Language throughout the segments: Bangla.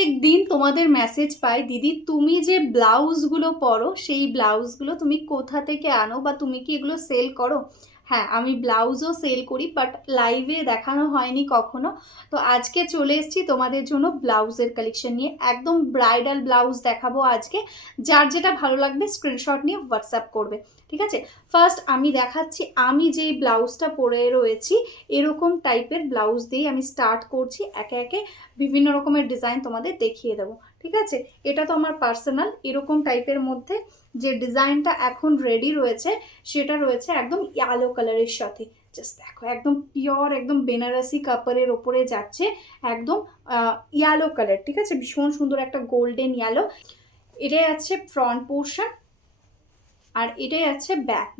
প্রত্যেক দিন তোমাদের মেসেজ পাই, দিদি তুমি যে ব্লাউজগুলো পরো সেই ব্লাউজগুলো তুমি কোথা থেকে আনো বা তুমি কি এগুলো সেল করো? হ্যাঁ, আমি ব্লাউজও সেল করি, বাট লাইভে দেখানো হয়নি কখনো। তো আজকে চলে এসেছি তোমাদের জন্য ব্লাউজের কালেকশন নিয়ে। একদম ব্রাইডাল ব্লাউজ দেখাবো আজকে। যার যেটা ভালো লাগবে স্ক্রিনশট নিয়ে হোয়াটসঅ্যাপ করবে, ঠিক আছে? ফার্স্ট আমি দেখাচ্ছি আমি যেই ব্লাউজটা পরে রয়েছি, এরকম টাইপের ব্লাউজ দিয়ে আমি স্টার্ট করছি। একে একে বিভিন্ন রকমের ডিজাইন তোমাদের দেখিয়ে দেবো, ঠিক আছে? এটা তো আমার পার্সোনাল। এরকম টাইপের মধ্যে যে ডিজাইনটা এখন রেডি রয়েছে সেটা রয়েছে একদম ইয়েলো কালারের সাথে। জাস্ট দেখো, একদম পিওর, একদম বেনারসি কাপড়ের ওপরে যাচ্ছে, একদম ইয়েলো কালার, ঠিক আছে? ভীষণ সুন্দর একটা গোল্ডেন ইয়েলো। এটাই আছে ফ্রন্ট পোর্শন, আর এটাই আছে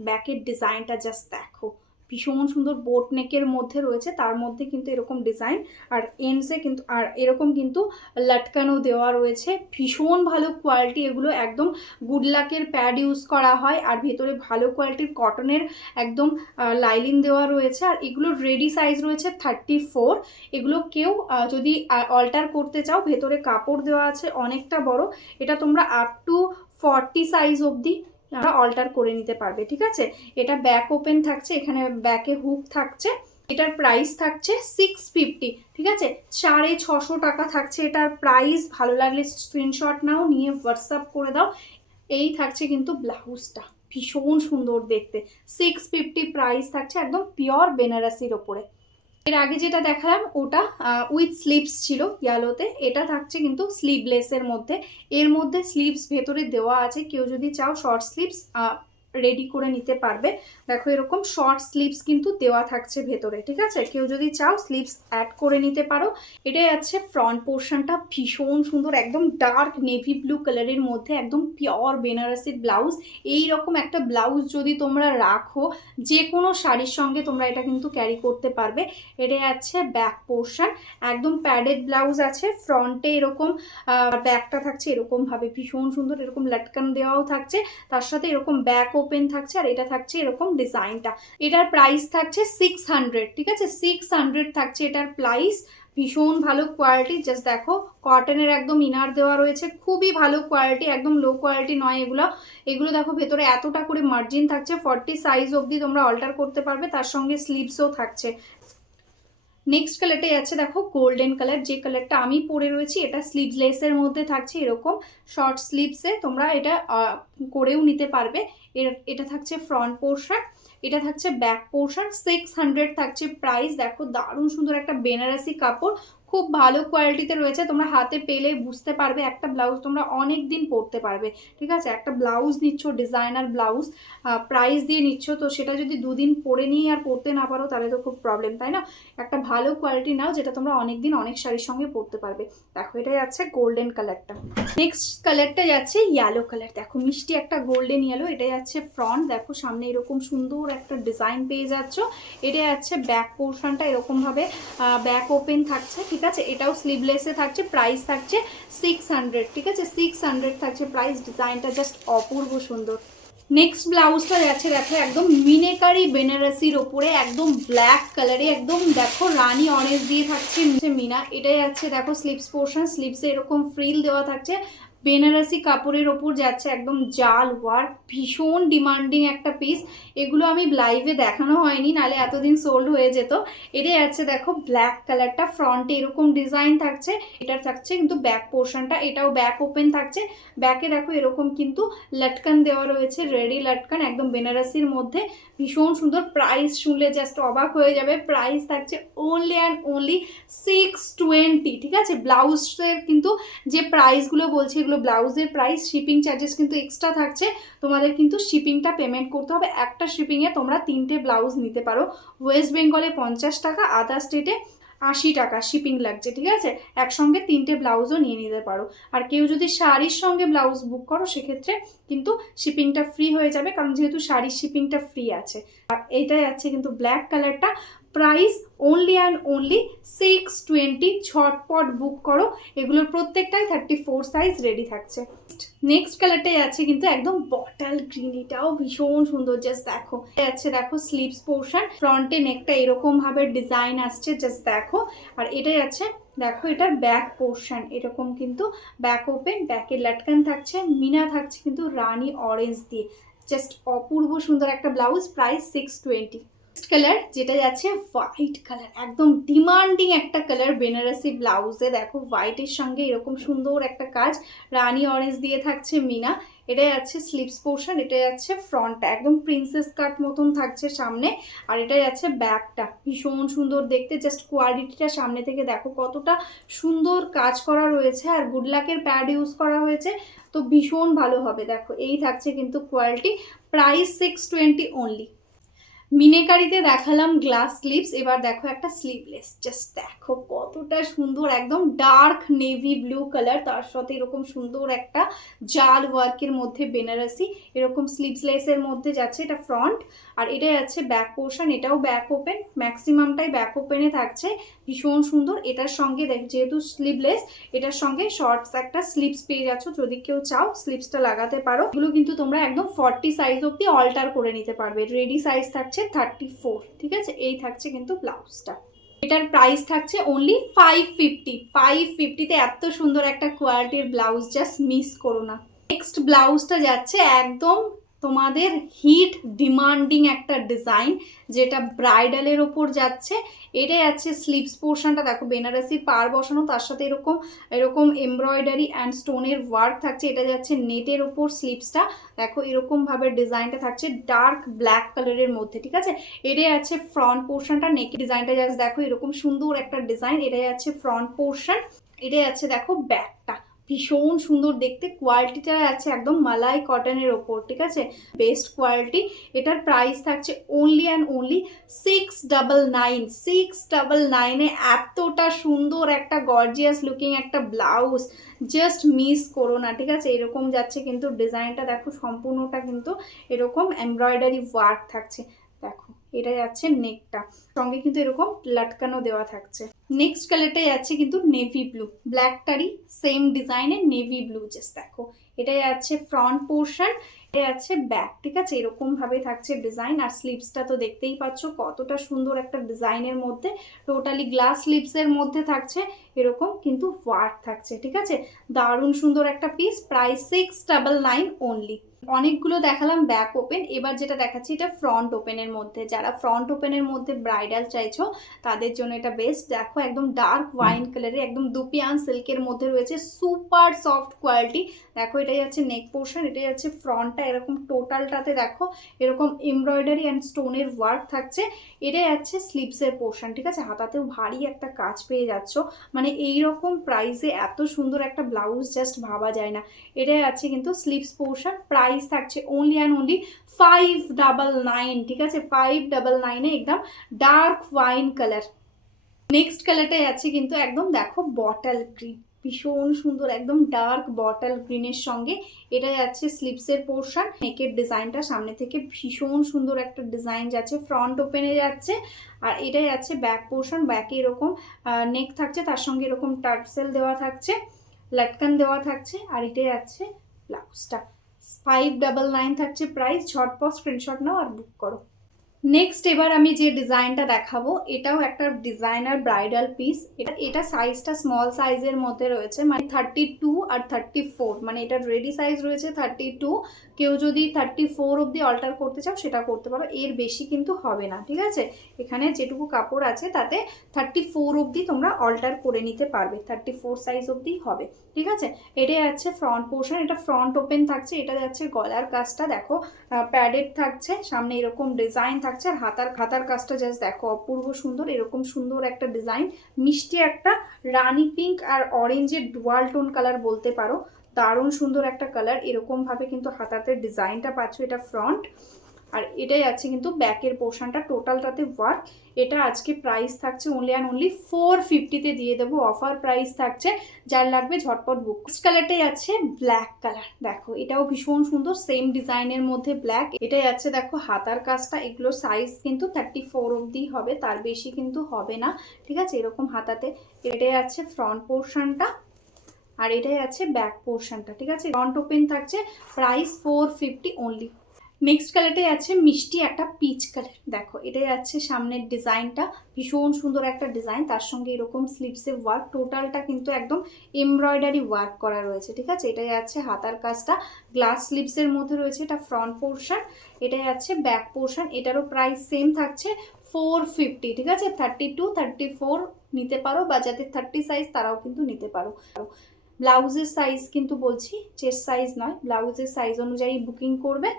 ব্যাকের ডিজাইনটা। জাস্ট দেখো, ভীষণ সুন্দর বোট নেকের মধ্যে রয়েছে, তার মধ্যে কিন্তু এরকম ডিজাইন, আর এন্ডসে কিন্তু আর এরকম কিন্তু লটকানো দেওয়া রয়েছে। ভীষণ ভালো কোয়ালিটি এগুলো, একদম গুড লাকের প্যাড ইউজ করা হয়, আর ভেতরে ভালো কোয়ালিটির কটনের একদম লাইলিন দেওয়া রয়েছে। আর এগুলোর রেডি সাইজ রয়েছে 34। এগুলো কেউ যদি অল্টার করতে চাও, ভেতরে কাপড় দেওয়া আছে অনেকটা বড়, এটা তোমরা আপ টু 40 সাইজ অবধি অল্টার করে নিতে পারবে, ঠিক আছে? এটা ব্যাক ওপেন থাকছে, এখানে ব্যাকে হুক থাকছে। এটার প্রাইস থাকছে 650, ঠিক আছে? 650 টাকা থাকছে এটার প্রাইস। ভালো লাগলে স্ক্রিনশট নাও, নিয়ে হোয়াটসঅ্যাপ করে দাও। এই থাকছে কিন্তু ব্লাউজটা, ভীষণ সুন্দর দেখতে। 650 প্রাইস থাকছে, একদম পিওর বেনারসির ওপরে। এর আগে যেটা দেখালাম ওটা উইথ স্লিভস ছিল ইয়েলোতে, এটা থাকছে কিন্তু স্লিভলেসের মধ্যে। এর মধ্যে স্লিভস ভেতরে দেওয়া আছে, কেউ যদি চাও শর্ট স্লিভস রেডি করে নিতে পারবে। দেখো, এরকম শর্ট স্লিভস কিন্তু দেওয়া থাকছে ভেতরে, ঠিক আছে? কেউ যদি চাও স্লিভস অ্যাড করে নিতে পারো। এটাই আছে ফ্রন্ট পোর্শনটা, ভীষণ সুন্দর, একদম ডার্ক নেভি ব্লু কালারের মধ্যে, একদম পিওর বেনারসি ব্লাউজ। এই রকম একটা ব্লাউজ যদি তোমরা রাখো, যে কোনো শাড়ির সঙ্গে তোমরা এটা কিন্তু ক্যারি করতে পারবে। এটাই আছে ব্যাক পোর্শন, একদম প্যাডেড ব্লাউজ আছে। ফ্রন্টে এরকম ব্যাকটা থাকছে এরকম ভাবে, ভীষণ সুন্দর, এরকম লটকান দেওয়াও থাকছে, তার সাথে এরকম ব্যাক ওপেন থাকছে, আর এটা থাকছে এরকম ডিজাইনটা। এটার প্রাইস থাকছে 600, ঠিক আছে? 600 থাকছে এটার প্রাইস। ভীষণ ভালো কোয়ালিটি, জাস্ট দেখো, কটনের একদম ইনার দেওয়া রয়েছে, খুবই ভালো কোয়ালিটি, একদম লো কোয়ালিটি নয় এগুলো। এগুলো দেখো, ভেতরে এতটা করে মার্জিন থাকছে, 40 সাইজ অবধি তোমরা অল্টার করতে পারবে, তার সঙ্গে স্লিভসও থাকছে। নেক্সট কালারটাই আছে দেখো, গোল্ডেন কালার। যে কালারটা আমি পরে রয়েছি এটা স্লিভলেসের মধ্যে থাকছে, এরকম শর্ট স্লিভসে তোমরা এটা করেও নিতে পারবে। এটা থাকছে ফ্রন্ট পোর্শন, এটা থাকছে ব্যাক পোর্শন। 600 থাকছে প্রাইস। দেখো, দারুণ সুন্দর একটা বেনারসি কাপড়, খুব ভালো কোয়ালিটিতে রয়েছে। তোমরা হাতে পেলে বুঝতে পারবে, একটা ব্লাউজ তোমরা অনেক দিন পরতে পারবে, ঠিক আছে? একটা ব্লাউজ নিচ্ছ, ডিজাইনার ব্লাউজ, প্রাইস দিয়ে নিচ্ছ, তো সেটা যদি দুদিন পরে নিয়ে আর পরতে না পারো তাহলে তো খুব প্রবলেম, তাই না? একটা ভালো কোয়ালিটি নাও, যেটা তোমরা অনেক দিন অনেক শাড়ির সঙ্গে পরতে পারবে। দেখো, এটা যাচ্ছে গোল্ডেন কালারটা। নেক্সট কালারটা যাচ্ছে ইয়েলো কালার। দেখো, মিষ্টি একটা গোল্ডেন ইয়েলো। এটা যাচ্ছে ফ্রন্ট, দেখো সামনে এরকম সুন্দর একটা ডিজাইন পেয়ে যাচ্ছ। এটা যাচ্ছে ব্যাক পোর্শনটা, এরকমভাবে ব্যাক ওপেন থাকছে, ঠিক আছে? এটাও স্লিভলেসে থাকছে, প্রাইস থাকছে 600, ঠিক আছে? 600 থাকছে প্রাইস। ডিজাইনটা জাস্ট অপূর্ব সুন্দর। নেক্সট ব্লাউজটা যাচ্ছে দেখো, একদম মিনেকারি বেনারসির ওপরে, একদম ব্ল্যাক কালারে, একদম দেখো রানী অরেঞ্জ দিয়ে থাকছে মিনা। এটাই যাচ্ছে দেখো স্লিভস পোর্শন, স্লিভসে এরকম ফ্রিল দেওয়া থাকছে, বেনারসি কাপড়ের ওপর যাচ্ছে, একদম জাল ওয়ার্ক, ভীষণ ডিমান্ডিং একটা পিস। এগুলো আমি লাইভে দেখানো হয়নি, নালে এতদিন সোল্ড হয়ে যেত। এটাই আছে দেখো ব্ল্যাক কালারটা, ফ্রন্টে এরকম ডিজাইন থাকছে। এটা থাকছে কিন্তু ব্যাক পোর্শনটা, এটাও ব্যাক ওপেন থাকছে। ব্যাকে দেখো এরকম কিন্তু লটকান দেওয়া রয়েছে, রেডি লটকান, একদম বেনারসির মধ্যে, ভীষণ সুন্দর। প্রাইস শুনলে জাস্ট অবাক হয়ে যাবে। প্রাইস থাকছে অনলি অ্যান্ড অনলি 620, ঠিক আছে? ব্লাউজের কিন্তু যে প্রাইসগুলো বলছি, এগুলো ব্লাউজের প্রাইস। শিপিং চার্জেস কিন্তু এক্সট্রা থাকছে, তোমাদের কিন্তু শিপিংটা পেমেন্ট করতে হবে। একটা শিপিংয়ে তোমরা 3টে ব্লাউজ নিতে পারো। ওয়েস্ট বেঙ্গলে 50 টাকা, আদার স্টেটে 80 টাকা শিপিং লাগছে, ঠিক আছে? একসঙ্গে 3টে ব্লাউজও নিয়ে নিতে পারো। আর কেউ যদি শাড়ির সঙ্গে ব্লাউজ বুক করো, সেক্ষেত্রে কিন্তু শিপিংটা ফ্রি হয়ে যাবে, কারণ যেহেতু শাড়ির শিপিংটা ফ্রি আছে। আর এইটাই আছে কিন্তু ব্ল্যাক কালারটা, প্রাইস অনলি অ্যান্ড অনলি 620। ঝটপট বুক করো, এগুলোর প্রত্যেকটাই 34 সাইজ রেডি থাকছে। নেক্সট কালারটাই আছে কিন্তু একদম বটল গ্রিন, এটাও ভীষণ সুন্দর, জাস্ট দেখো আছে, দেখো স্লিভস পোর্শন, ফ্রন্টে নেকটা এরকম ভাবে ডিজাইন আসছে, জাস্ট দেখো। আর এটাই আছে দেখো এটার ব্যাক পোর্শন, এরকম কিন্তু ব্যাক ওপেন, ব্যাকে লাটকান থাকছে, মিনা থাকছে কিন্তু রানী অরেঞ্জ দিয়ে, জাস্ট অপূর্ব সুন্দর একটা ব্লাউজ। প্রাইস 620। কালার যেটা যাচ্ছে হোয়াইট কালার, একদম ডিমান্ডিং একটা কালার বেনারসি ব্লাউজে, দেখো হোয়াইটের সঙ্গে এরকম সুন্দর একটা কাজ, রানী অরেঞ্জ দিয়ে থাকছে মিনা। এটা যাচ্ছে স্লিভস পোর্শন, এটা যাচ্ছে ফ্রন্টটা একদম প্রিন্সেস কাট মতন থাকছে সামনে, আর এটা যাচ্ছে ব্যাকটা ভীষণ সুন্দর দেখতে, জাস্ট কোয়ালিটিটা সামনে থেকে দেখো কতটা সুন্দর কাজ করা রয়েছে, আর গুড লাকের প্যাড ইউজ করা হয়েছে, তো ভীষণ ভালো হবে। দেখো এই থাকছে কিন্তু কোয়ালিটি। Price 620 only. মিনেকারিতে দেখালাম গ্লাস স্লিভস, এবার দেখো একটা স্লিভলেস, জাস্ট দেখো কতটা সুন্দর, একদম ডার্ক নেভি ব্লু কালার, তার সাথে এরকম সুন্দর একটা জাল ওয়ার্কের মধ্যে বেনারসি, এরকম স্লিভসলেসের মধ্যে যাচ্ছে, এটা ফ্রন্ট, আর এটা যাচ্ছে ব্যাক পোর্শন, এটাও ব্যাক ওপেন, ম্যাক্সিমামটাই ব্যাক ওপেনে থাকছে, ভীষণ সুন্দর। এটার সঙ্গে যেহেতু স্লিভলেস, এটার সঙ্গে শর্টস একটা স্লিভস পেয়ে যাচ্ছ, যদি কেউ চাও স্লিভসটা লাগাতে পারো। এগুলো কিন্তু তোমরা একদম 40 সাইজ অব্দি অল্টার করে নিতে পারবে, রেডি সাইজ থাকছে 34, ঠিক আছে। এই থাকছে কিন্তু ব্লাউজটা, এটার প্রাইস থাকছে অনলি 550। 550-তে এত সুন্দর একটা কোয়ালিটির ব্লাউজ, জাস্ট মিস করো না। নেক্সট ব্লাউজটা যাচ্ছে একদম তোমাদের হিট ডিমান্ডিং একটা ডিজাইন, যেটা ব্রাইডালের ওপর যাচ্ছে। এটা যাচ্ছে স্লিভস পোর্শনটা দেখো বেনারসি পার বসানো, তার সাথে এরকম এরকম এমব্রয়ডারি অ্যান্ড স্টোনের ওয়ার্ক থাকছে, এটা যাচ্ছে নেটের ওপর স্লিভসটা, দেখো এরকম ভাবে ডিজাইনটা থাকছে ডার্ক ব্ল্যাক কালারের মধ্যে, ঠিক আছে। এটা যাচ্ছে ফ্রন্ট পোর্শনটা, নেক ডিজাইনটা জাস্ট দেখো এরকম সুন্দর একটা ডিজাইন, এটা যাচ্ছে ফ্রন্ট পোর্শন, এটা যাচ্ছে দেখো ব্যাকটা ভীষণ সুন্দর দেখতে, কোয়ালিটিটা আছে একদম মালাই কটনের ওপর, ঠিক আছে, বেস্ট কোয়ালিটি। এটার প্রাইস থাকছে অনলি অ্যান্ড অনলি 699। 699-এ এতটা সুন্দর একটা গর্জিয়াস লুকিং একটা ব্লাউজ, জাস্ট মিস করো না, ঠিক আছে। এরকম যাচ্ছে কিন্তু ডিজাইনটা দেখো, সম্পূর্ণটা কিন্তু এরকম এমব্রয়ডারি ওয়ার্ক থাকছে, দেখো এটা যাচ্ছে নেকটা, সঙ্গে কিন্তু এরকম লাটকানো দেওয়া থাকছে। নেক্সট কালারটাই যাচ্ছে কিন্তু নেভি ব্লু, ব্ল্যাকটারই সেম ডিজাইনের নেভি ব্লু, জাস্ট দেখো এটা যাচ্ছে ফ্রন্ট পোর্শন, এটা যাচ্ছে ব্যাক, ঠিক আছে, এরকম ভাবে থাকছে ডিজাইন। আর স্লিভসটা তো দেখতেই পাচ্ছ কতটা সুন্দর একটা ডিজাইনের মধ্যে, টোটালি গ্লাস স্লিভসের মধ্যে থাকছে, এরকম কিন্তু ওয়ার্ক থাকছে, ঠিক আছে, দারুণ সুন্দর একটা পিস। Price 699 only. অনেকগুলো দেখালাম ব্যাক ওপেন, এবার যেটা দেখাচ্ছি এটা ফ্রন্ট ওপেনের মধ্যে, যারা ফ্রন্ট ওপেনের মধ্যে ব্রাইডাল চাইছো তাদের জন্য এটা বেস্ট। দেখো একদম ডার্ক ওয়াইন কালারের, একদম দুপিয়ান সিল্কের মধ্যে রয়েছে, সুপার সফট কোয়ালিটি। দেখো এটাই যাচ্ছে নেক পোর্শন, এটাই যাচ্ছে ফ্রন্টটা, এরকম টোটালটাতে দেখো এরকম এমব্রয়ডারি অ্যান্ড স্টোনের ওয়ার্ক থাকছে, এটাই যাচ্ছে স্লিভসের পোর্শন, ঠিক আছে, হাতাতেও ভারী একটা কাজ পেয়ে যাচ্ছ, মানে এইরকম প্রাইসে এত সুন্দর একটা ব্লাউজ জাস্ট ভাবা যায় না। এটাই আছে কিন্তু স্লিভস পোর্শন, প্রাইস থাকছে অনলি অ্যান্ড অনলি 599, ঠিক আছে, 599-এ একদম ডার্ক ওয়াইন কালার। নেক্সট কালারটাই আছে কিন্তু একদম দেখো বটল গ্রিন, ভীষণ সুন্দর একদম ডার্ক বটল গ্রিনের সঙ্গে, এটা যাচ্ছে স্লিভসের পোর্শন, নেকের ডিজাইনটা সামনে থেকে ভীষণ সুন্দর একটা ডিজাইন যাচ্ছে, ফ্রন্ট ওপেনে যাচ্ছে, আর এটাই যাচ্ছে ব্যাক পোর্শন, ব্যাকে এরকম নেক থাকছে, তার সঙ্গে এরকম টার্সেল দেওয়া থাকছে, লাটকান দেওয়া থাকছে, আর এটাই যাচ্ছে ব্লাউজটা। 599 থাকছে প্রাইস, ঝটপট স্ক্রিনশট নাও আর বুক করো। নেক্সট এবার আমি যে ডিজাইনটা দেখাবো এটাও একটা ডিজাইনার ব্রাইডাল পিস, এটা সাইজটা স্মল সাইজের মধ্যে রয়েছে, মানে 32 আর 34, মানে এটা রেডি সাইজ রয়েছে 32, কেউ যদি 34 অবধি অল্টার করতে চাও সেটা করতে পারো, এর বেশি কিন্তু হবে না, ঠিক আছে। এখানে যেটুকু কাপড় আছে তাতে 34 অবধি তোমরা অল্টার করে নিতে পারবে, 34 সাইজ অবধি হবে, ঠিক আছে। এটা যাচ্ছে ফ্রন্ট পোর্শন, এটা ফ্রন্ট ওপেন থাকছে, এটা যাচ্ছে গলার কাজটা দেখো প্যাডেড থাকছে, সামনে এরকম ডিজাইন থাকছে, আর হাতার কাজটা জাস্ট দেখো অপূর্ব সুন্দর, এরকম সুন্দর একটা ডিজাইন, মিষ্টি একটা রানী পিঙ্ক আর অরেঞ্জের ডুয়াল টোন কালার বলতে পারো, দারুণ সুন্দর একটা কালার, এরকম ভাবে কিন্তু হাতাতে ডিজাইনটা পাচ্ছ। এটা ফ্রন্ট, আর এটাই আছে কিন্তু ব্যাকের পোর্শনটা, টোটালটাতে ওয়ার্ক। এটা আজকে প্রাইস থাকছে অনলি অ্যান্ড অনলি 450-তে দিয়ে দেবো, অফার প্রাইস থাকছে, যার লাগবে ঝটপট বুক। নেক্সট কালারটাই আছে ব্ল্যাক কালার, দেখো এটাও ভীষণ সুন্দর, সেম ডিজাইনের মধ্যে ব্ল্যাক। এটাই আছে দেখো হাতার কাজটা, এগুলোর সাইজ কিন্তু 34 অবধি হবে, তার বেশি কিন্তু হবে না, ঠিক আছে, এরকম হাতাতে। এটাই আছে ফ্রন্ট পোর্শনটা, আর এটাই আছে ব্যাক পোর্শনটা, ঠিক আছে। ফ্রন্ট ওপেন থাকছে, প্রাইস 450 অনলি। নেক্সট কালারটাই আছে মিষ্টি একটা পিচ কালার, দেখো এটাই আছে সামনের ডিজাইনটা, ভীষণ সুন্দর একটা ডিজাইন, তার সঙ্গে এরকম স্লিভসে ওয়ার্ক, টোটালটা কিন্তু একদম এমব্রয়ডারি ওয়ার্ক করা রয়েছে, ঠিক আছে। এটাই আছে হাতার কাজটা, গ্লাস স্লিভসের মধ্যে রয়েছে, এটা ফ্রন্ট পোর্শন। এটাই আছে ব্যাক পোর্শন, এটারও প্রাইস সেম থাকছে 450, ঠিক আছে। 32, 34 নিতে পারো, বা যাদের 30 সাইজ তারাও কিন্তু নিতে পারো। ব্লাউজের साइज কিন্তু বলছি, চেস্ট সাইজ নয়, ব্লাউজের साइज অনুযায়ী বুকিং করবে।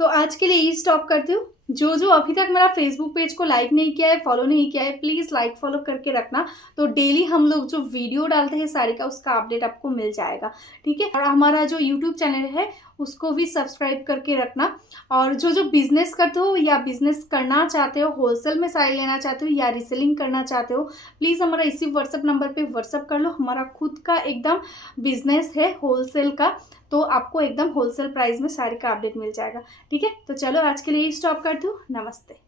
तो आज के लिए यही स्टॉप करती हूँ। जो अभी तक मेरा फेसबुक पेज को लाइक नहीं किया है, फॉलो नहीं किया है, प्लीज़ लाइक फॉलो करके रखना, तो डेली हम लोग जो वीडियो डालते हैं साड़ी का, उसका अपडेट आपको मिल जाएगा, ठीक है। और हमारा जो यूट्यूब चैनल है उसको भी सब्सक्राइब करके रखना। और जो बिज़नेस करते हो या बिज़नेस करना चाहते हो, होलसेल में साड़ी लेना चाहते हो या रीसेलिंग करना चाहते हो, प्लीज़ हमारा इसी व्हाट्सअप नंबर पे व्हाट्सअप कर लो। हमारा खुद का एकदम बिजनेस है होलसेल का, तो आपको एकदम होलसेल प्राइस में साड़ी का अपडेट मिल जाएगा, ठीक है। तो चलो आज के लिए स्टॉप करती हूँ, नमस्ते।